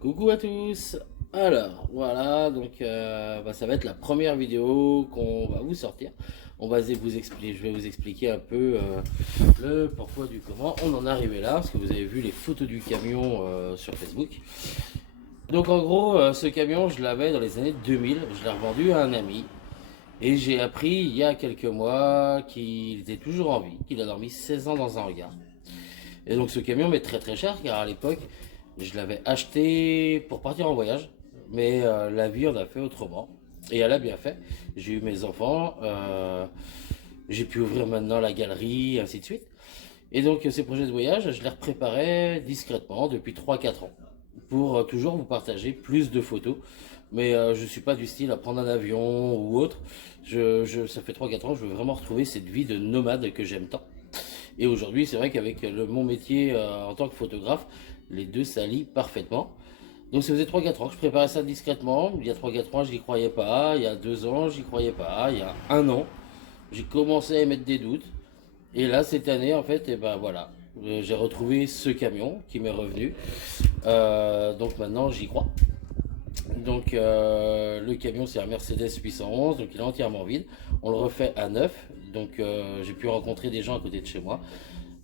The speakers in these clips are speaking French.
Coucou à tous. Alors voilà, donc ça va être la première vidéo qu'on va vous sortir. Je vais vous expliquer un peu le pourquoi du comment on en est arrivé là, parce que vous avez vu les photos du camion sur Facebook. Donc en gros, ce camion, je l'avais dans les années 2000, je l'ai revendu à un ami. Et j'ai appris il y a quelques mois qu'il était toujours en vie, qu'il a dormi 16 ans dans un hangar. Et donc ce camion m'est très très cher car à l'époque je l'avais acheté pour partir en voyage. Mais la vie en a fait autrement. Et elle a bien fait. J'ai eu mes enfants, j'ai pu ouvrir maintenant la galerie, ainsi de suite. Et donc ces projets de voyage, je les préparais discrètement depuis 3 4 ans. Pour toujours vous partager plus de photos. Mais je ne suis pas du style à prendre un avion ou autre. Ça fait 3 4 ans que je veux vraiment retrouver cette vie de nomade que j'aime tant. Et aujourd'hui, c'est vrai qu'avec mon métier en tant que photographe, les deux s'allient parfaitement. Donc ça faisait 3 4 ans que je préparais ça discrètement. Il y a 3 4 ans, je n'y croyais pas. Il y a 2 ans, j'y croyais pas. Il y a un an, j'ai commencé à émettre des doutes. Et là, cette année, en fait, et ben voilà, j'ai retrouvé ce camion qui m'est revenu. Donc maintenant, j'y crois. Donc le camion, c'est un Mercedes 811, donc il est entièrement vide. On le refait à neuf. Donc j'ai pu rencontrer des gens à côté de chez moi,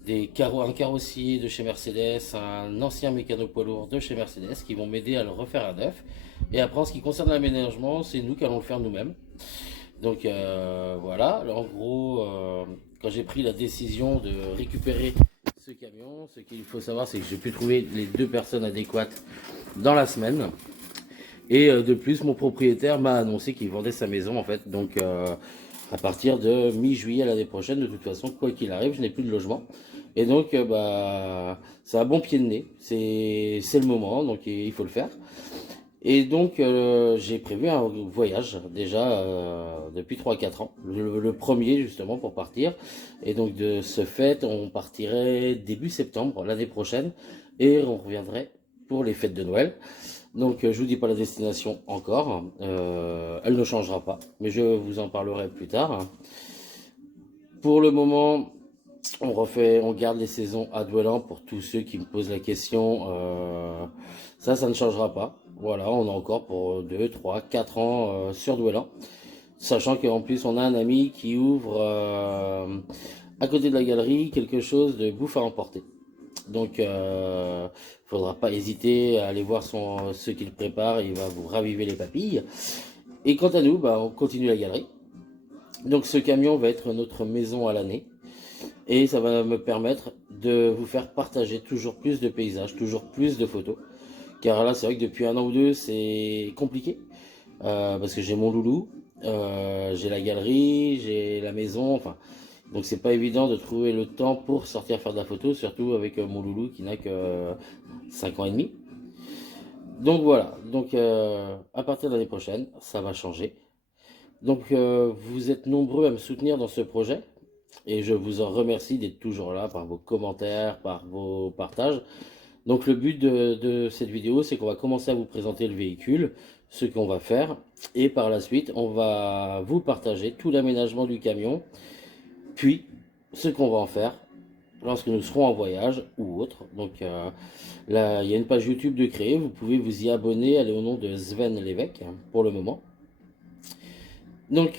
un carrossier de chez Mercedes, un ancien mécano poids lourd de chez Mercedes qui vont m'aider à le refaire à neuf. Et après, en ce qui concerne l'aménagement, c'est nous qui allons le faire nous-mêmes. Donc voilà. Alors, en gros, quand j'ai pris la décision de récupérer ce camion, ce qu'il faut savoir, c'est que j'ai pu trouver les deux personnes adéquates dans la semaine. Et de plus, mon propriétaire m'a annoncé qu'il vendait sa maison en fait. Donc à partir de mi-juillet l'année prochaine, de toute façon, quoi qu'il arrive, je n'ai plus de logement. Et donc c'est un bon pied de nez. C'est le moment, donc il faut le faire. Et donc j'ai prévu un voyage déjà depuis 3 4 ans. Le premier justement pour partir. Et donc de ce fait, on partirait début septembre l'année prochaine. Et on reviendrait pour les fêtes de Noël. Donc je vous dis pas la destination encore, elle ne changera pas, mais je vous en parlerai plus tard. Pour le moment, on garde les saisons à Doualan pour tous ceux qui me posent la question. Ça ne changera pas. Voilà, on a encore pour 2, 3, 4 ans sur Doualan. Sachant qu'en plus on a un ami qui ouvre à côté de la galerie quelque chose de bouffe à emporter. Donc, faudra pas hésiter à aller voir ce qu'il prépare, il va vous raviver les papilles. Et quant à nous, on continue la galerie. Donc, ce camion va être notre maison à l'année. Et ça va me permettre de vous faire partager toujours plus de paysages, toujours plus de photos. Car là, c'est vrai que depuis un an ou deux, c'est compliqué. Parce que j'ai mon loulou, j'ai la galerie, j'ai la maison, enfin, donc c'est pas évident de trouver le temps pour sortir faire de la photo, surtout avec mon loulou qui n'a que 5 ans et demi. Donc voilà, donc à partir de l'année prochaine, ça va changer. Donc vous êtes nombreux à me soutenir dans ce projet et je vous en remercie d'être toujours là par vos commentaires, par vos partages. Donc le but de cette vidéo, c'est qu'on va commencer à vous présenter le véhicule, ce qu'on va faire, et par la suite, on va vous partager tout l'aménagement du camion, puis ce qu'on va en faire lorsque nous serons en voyage ou autre. Donc là, il y a une page YouTube de créer, vous pouvez vous y abonner, elle est au nom de Sven Lévesque pour le moment. Donc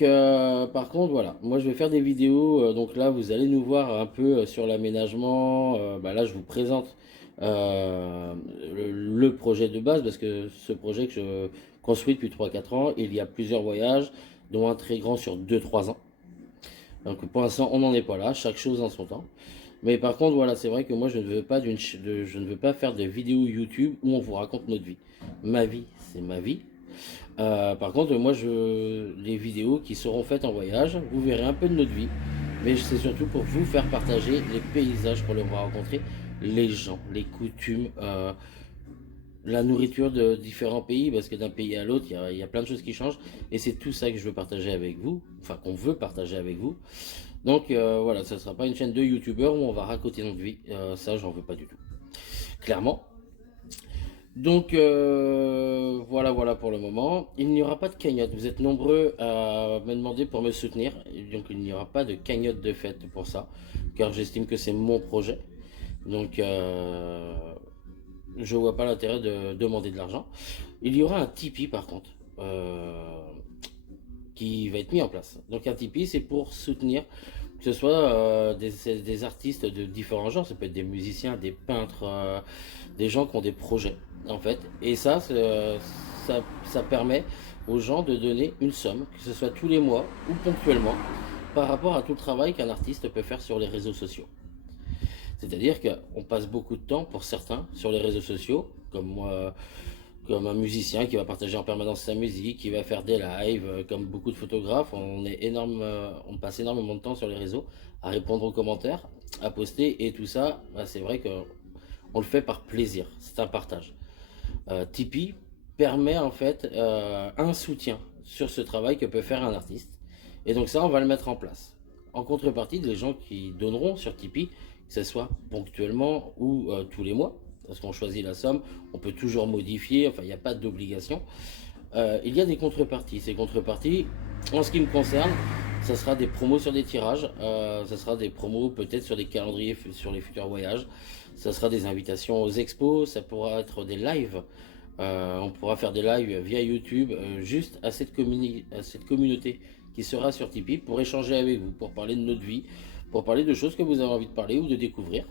par contre voilà, moi je vais faire des vidéos, donc là vous allez nous voir un peu sur l'aménagement, là je vous présente le projet de base, parce que ce projet que je construis depuis 3 4 ans, il y a plusieurs voyages, dont un très grand sur 2 3 ans. Donc pour l'instant on n'en est pas là, chaque chose en son temps. Mais par contre voilà, c'est vrai que moi je ne veux pas je ne veux pas faire de vidéos YouTube où on vous raconte notre vie. Ma vie, c'est ma vie. Par contre, moi, les vidéos qui seront faites en voyage, vous verrez un peu de notre vie, mais c'est surtout pour vous faire partager les paysages qu'on va rencontrer, les gens, les coutumes, la nourriture de différents pays, parce que d'un pays à l'autre, il y a plein de choses qui changent, et c'est tout ça que je veux partager avec vous, enfin qu'on veut partager avec vous. Donc voilà, ça ne sera pas une chaîne de youtubeurs où on va raconter notre vie, ça j'en veux pas du tout, clairement. Donc voilà pour le moment. Il n'y aura pas de cagnotte. Vous êtes nombreux à me demander pour me soutenir. Donc il n'y aura pas de cagnotte de fête pour ça. Car j'estime que c'est mon projet. Donc je vois pas l'intérêt de demander de l'argent. Il y aura un Tipeee par contre, qui va être mis en place. Donc un Tipeee, c'est pour soutenir que ce soit des artistes de différents genres, ça peut être des musiciens, des peintres, des gens qui ont des projets en fait. Et ça permet aux gens de donner une somme, que ce soit tous les mois ou ponctuellement, par rapport à tout le travail qu'un artiste peut faire sur les réseaux sociaux. C'est-à-dire qu'on passe beaucoup de temps, pour certains, sur les réseaux sociaux, comme moi, comme un musicien qui va partager en permanence sa musique, qui va faire des lives, comme beaucoup de photographes, on passe énormément de temps sur les réseaux à répondre aux commentaires, à poster, et tout ça, bah, c'est vrai qu'on le fait par plaisir, c'est un partage. Tipeee permet en fait un soutien sur ce travail que peut faire un artiste, et donc ça, on va le mettre en place. En contrepartie, les gens qui donneront sur Tipeee, que ce soit ponctuellement ou tous les mois, parce qu'on choisit la somme, on peut toujours modifier, enfin il n'y a pas d'obligation. Il y a des contreparties. Ces contreparties, en ce qui me concerne, ça sera des promos sur des tirages, ça sera des promos peut-être sur des calendriers sur les futurs voyages, ça sera des invitations aux expos, ça pourra être des lives. On pourra faire des lives via YouTube, juste à cette communauté qui sera sur Tipeee pour échanger avec vous, pour parler de notre vie, pour parler de choses que vous avez envie de parler ou de découvrir.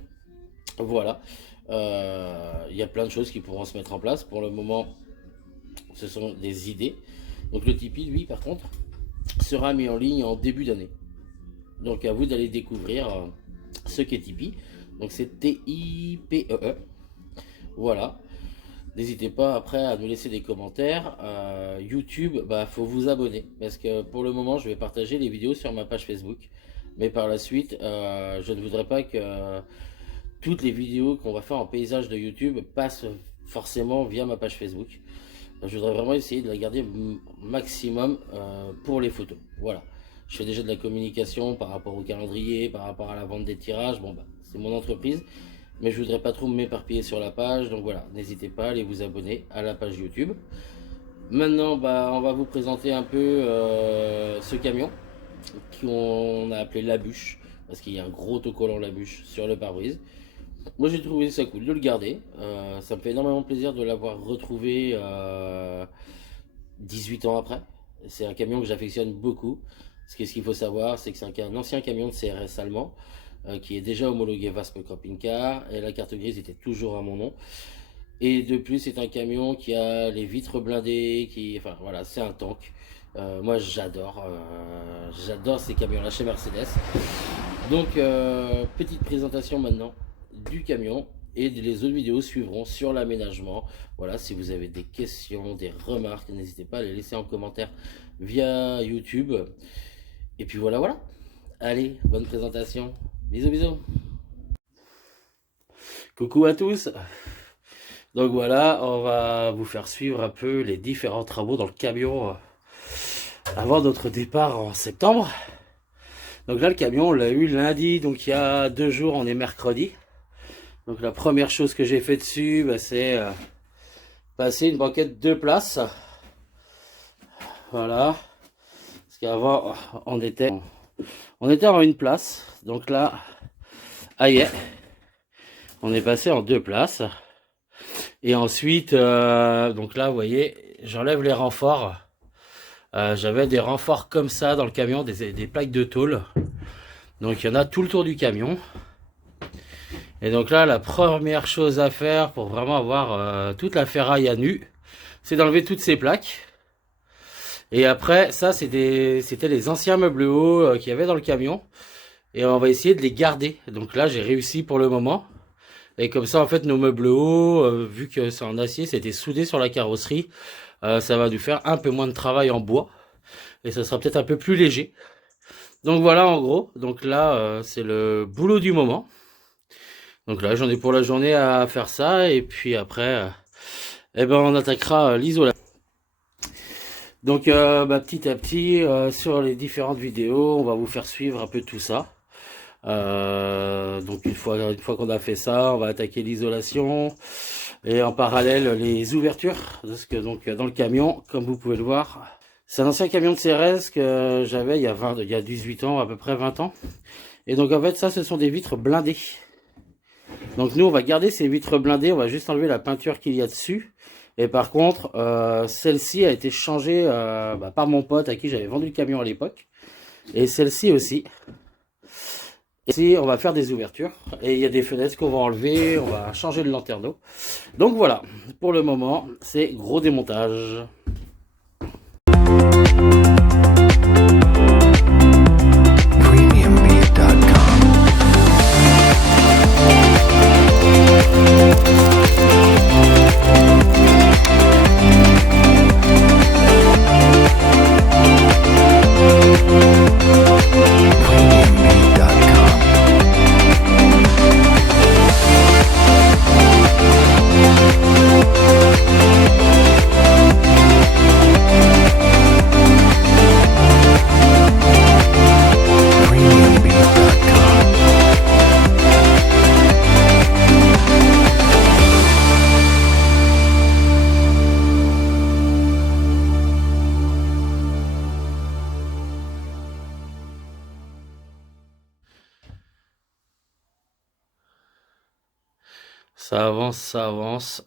Voilà. Il y a plein de choses qui pourront se mettre en place. Pour le moment, ce sont des idées. Donc le Tipeee, lui, par contre, sera mis en ligne en début d'année. Donc à vous d'aller découvrir ce qu'est Tipeee. Donc c'est T-I-P-E-E. Voilà. N'hésitez pas après à nous laisser des commentaires. YouTube, bah faut vous abonner. Parce que pour le moment, je vais partager les vidéos sur ma page Facebook. Mais par la suite, je ne voudrais pas que toutes les vidéos qu'on va faire en paysage de YouTube passent forcément via ma page Facebook. Je voudrais vraiment essayer de la garder maximum pour les photos. Voilà. Je fais déjà de la communication par rapport au calendrier, par rapport à la vente des tirages. Bon, bah, c'est mon entreprise. Mais je voudrais pas trop m'éparpiller sur la page. Donc voilà, n'hésitez pas à aller vous abonner à la page YouTube. Maintenant, bah, on va vous présenter un peu ce camion qu'on a appelé la bûche. Parce qu'il y a un gros autocollant la bûche sur le pare-brise. Moi j'ai trouvé ça cool de le garder. Ça me fait énormément plaisir de l'avoir retrouvé 18 ans après. C'est un camion que j'affectionne beaucoup. Ce qu'il faut savoir, c'est que c'est un ancien camion de CRS allemand qui est déjà homologué VASP Camping Car et la carte grise était toujours à mon nom. Et de plus, c'est un camion qui a les vitres blindées, enfin voilà, c'est un tank. Moi j'adore ces camions-là chez Mercedes. Donc petite présentation maintenant du camion et les autres vidéos suivront sur l'aménagement. Voilà, si vous avez des questions, des remarques, n'hésitez pas à les laisser en commentaire via YouTube. Et puis voilà. Allez, bonne présentation. Bisous, bisous. Coucou à tous. Donc voilà, on va vous faire suivre un peu les différents travaux dans le camion avant notre départ en septembre. Donc là, le camion, on l'a eu lundi, donc il y a 2 jours, on est mercredi. Donc la première chose que j'ai fait dessus, bah, c'est passer une banquette 2 places. Voilà. Parce qu'avant, on était en 1 place. Donc là, aïe, on est passé en 2 places. Et ensuite, donc là, vous voyez, j'enlève les renforts. J'avais des renforts comme ça dans le camion, des plaques de tôle. Donc il y en a tout le tour du camion. Et donc là, la première chose à faire pour vraiment avoir toute la ferraille à nu, c'est d'enlever toutes ces plaques. Et après, ça, c'était les anciens meubles hauts qu'il y avait dans le camion. Et on va essayer de les garder. Donc là, j'ai réussi pour le moment. Et comme ça, en fait, nos meubles hauts, vu que c'est en acier, c'était soudé sur la carrosserie. Ça va nous faire un peu moins de travail en bois. Et ça sera peut-être un peu plus léger. Donc voilà, en gros. Donc là, c'est le boulot du moment. Donc là, j'en ai pour la journée à faire ça. Et puis après, eh ben, on attaquera l'isolation. Donc bah, petit à petit, sur les différentes vidéos, on va vous faire suivre un peu tout ça. Donc une fois qu'on a fait ça, on va attaquer l'isolation. Et en parallèle, les ouvertures. Parce que donc dans le camion, comme vous pouvez le voir, c'est un ancien camion de CRS que j'avais il y a 18 ans, à peu près 20 ans. Et donc en fait, ça, ce sont des vitres blindées. Donc nous on va garder ces vitres blindées, on va juste enlever la peinture qu'il y a dessus. Et par contre, celle-ci a été changée par mon pote à qui j'avais vendu le camion à l'époque. Et celle-ci aussi. Ici, on va faire des ouvertures. Et il y a des fenêtres qu'on va enlever, on va changer le lanterneau. Donc voilà, pour le moment, c'est gros démontage. Ça avance, ça avance.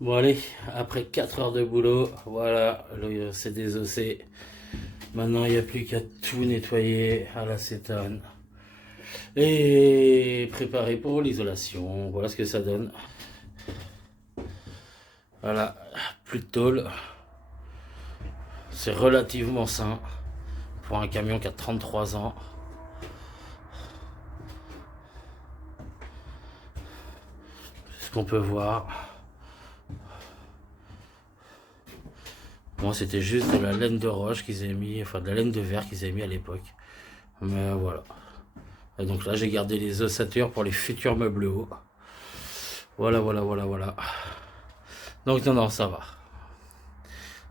Bon allez, après 4 heures de boulot, voilà, c'est désossé. Maintenant il n'y a plus qu'à tout nettoyer à l'acétone. Et préparer pour l'isolation. Voilà ce que ça donne. Voilà, plus de tôle. C'est relativement sain pour un camion qui a 33 ans. C'est ce qu'on peut voir. Moi, c'était juste de la laine de roche qu'ils avaient mis, enfin de la laine de verre qu'ils avaient mis à l'époque. Mais voilà. Et donc là, j'ai gardé les ossatures pour les futurs meubles hauts. Voilà, voilà, voilà, voilà. Donc non, ça va.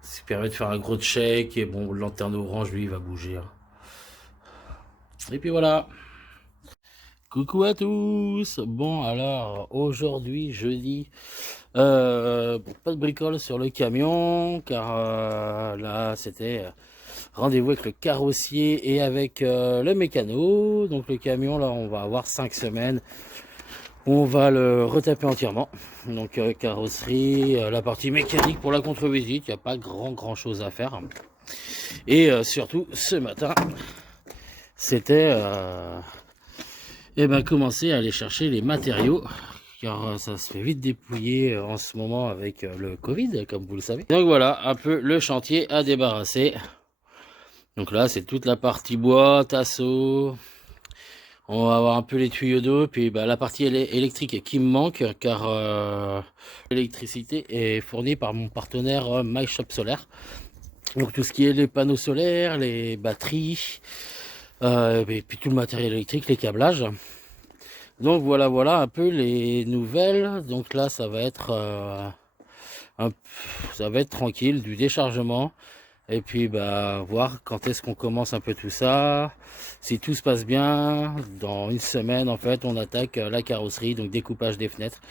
Ça permet de faire un gros check. Et bon, le lanterne orange, lui, il va bouger. Hein. Et puis voilà. Coucou à tous. Bon, alors, aujourd'hui, jeudi, pas de bricole sur le camion, car là, c'était rendez-vous avec le carrossier et avec le mécano. Donc le camion, là, on va avoir 5 semaines. On va le retaper entièrement. Donc carrosserie, la partie mécanique pour la contre-visite, il n'y a pas grand chose à faire. Et surtout, ce matin, c'était commencer à aller chercher les matériaux. Car ça se fait vite dépouiller en ce moment avec le Covid, comme vous le savez. Donc voilà, un peu le chantier à débarrasser. Donc là, c'est toute la partie bois, tasseau. On va avoir un peu les tuyaux d'eau, puis la partie électrique qui me manque, car l'électricité est fournie par mon partenaire MyShop Solaire. Donc tout ce qui est les panneaux solaires, les batteries, et puis tout le matériel électrique, les câblages. Donc voilà un peu les nouvelles. Donc là, ça va être tranquille, du déchargement. Et puis voir quand est-ce qu'on commence un peu tout ça. Si tout se passe bien, dans une semaine en fait on attaque la carrosserie, donc découpage des fenêtres.